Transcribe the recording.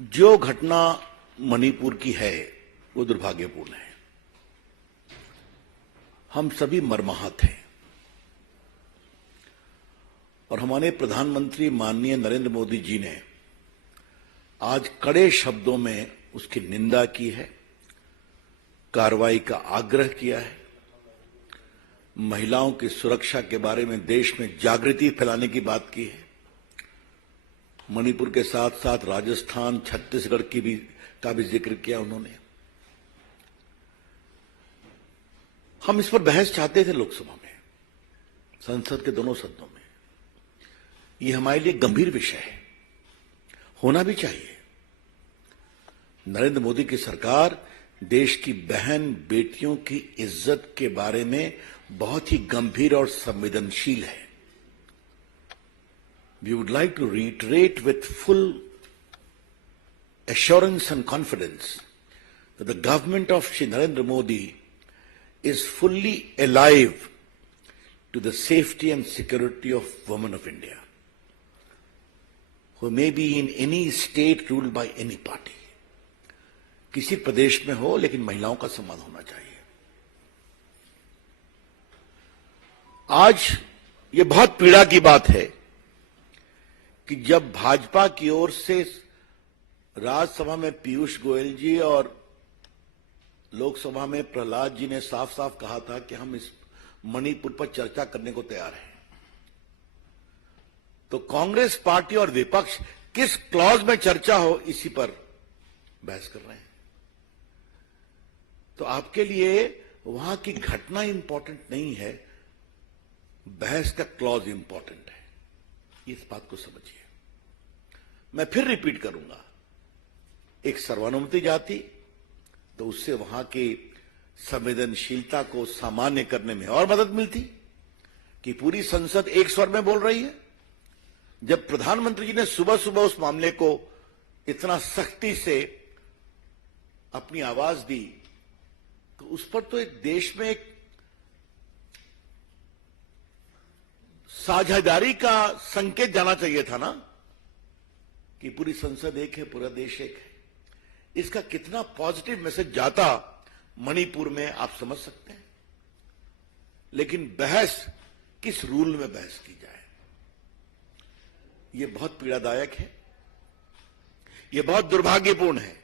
जो घटना मणिपुर की है वो दुर्भाग्यपूर्ण है। हम सभी मर्माहत हैं और हमारे प्रधानमंत्री माननीय नरेंद्र मोदी जी ने आज कड़े शब्दों में उसकी निंदा की है, कार्रवाई का आग्रह किया है, महिलाओं की सुरक्षा के बारे में देश में जागृति फैलाने की बात की है। मणिपुर के साथ साथ राजस्थान, छत्तीसगढ़ का भी जिक्र किया उन्होंने। हम इस पर बहस चाहते थे लोकसभा में, संसद के दोनों सदनों में। यह हमारे लिए गंभीर विषय है, होना भी चाहिए। नरेंद्र मोदी की सरकार देश की बहन बेटियों की इज्जत के बारे में बहुत ही गंभीर और संवेदनशील है। We would like to reiterate with full assurance and confidence that the government of Shri Narendra Modi is fully alive to the safety and security of women of India, who may be in any state ruled by any party. किसी प्रदेश में हो, लेकिन महिलाओं का सम्मान होना चाहिए। आज ये बहुत पीड़ा की बात है कि जब भाजपा की ओर से राज्यसभा में पीयूष गोयल जी और लोकसभा में प्रहलाद जी ने साफ साफ कहा था कि हम इस मणिपुर पर चर्चा करने को तैयार हैं, तो कांग्रेस पार्टी और विपक्ष किस क्लॉज में चर्चा हो इसी पर बहस कर रहे हैं। तो आपके लिए वहां की घटना इंपॉर्टेंट नहीं है, बहस का क्लॉज इंपॉर्टेंट है। इस बात को समझिए। मैं फिर रिपीट करूंगा, एक सर्वानुमति जाती तो उससे वहां की संवेदनशीलता को सामान्य करने में और मदद मिलती कि पूरी संसद एक स्वर में बोल रही है। जब प्रधानमंत्री जी ने सुबह सुबह उस मामले को इतना सख्ती से अपनी आवाज दी, तो उस पर तो एक देश में एक साझेदारी का संकेत जाना चाहिए था ना, कि पूरी संसद एक है, पूरा देश एक है। इसका कितना पॉजिटिव मैसेज जाता मणिपुर में, आप समझ सकते हैं। लेकिन बहस किस रूल में बहस की जाए, यह बहुत पीड़ादायक है, यह बहुत दुर्भाग्यपूर्ण है।